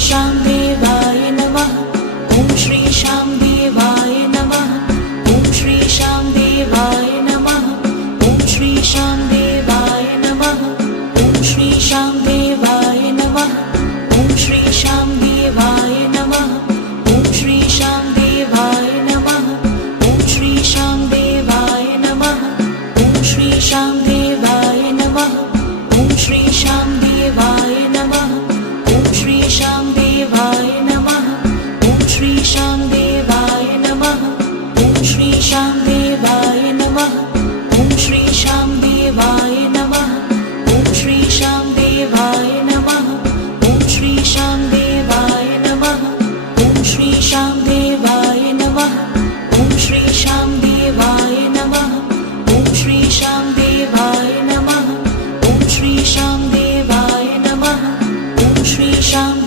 श्यां देवाय नमः। ॐ श्री श्यां देवाय नमः। ॐ श्री श्यां देवाय नमः। ॐ श्री श्यां देवाय नमः। ॐ श्री श्यां देवाय नमः। ॐ श्री श्यां देवाय नमः। ॐ श्री श्यां देवाय नमः। ॐ श्री श्यां देवाय नमः। ॐ श्री श्यां देवाय नमः। ॐ श्री श्यां देवाय नमः। ॐ श्री श्यां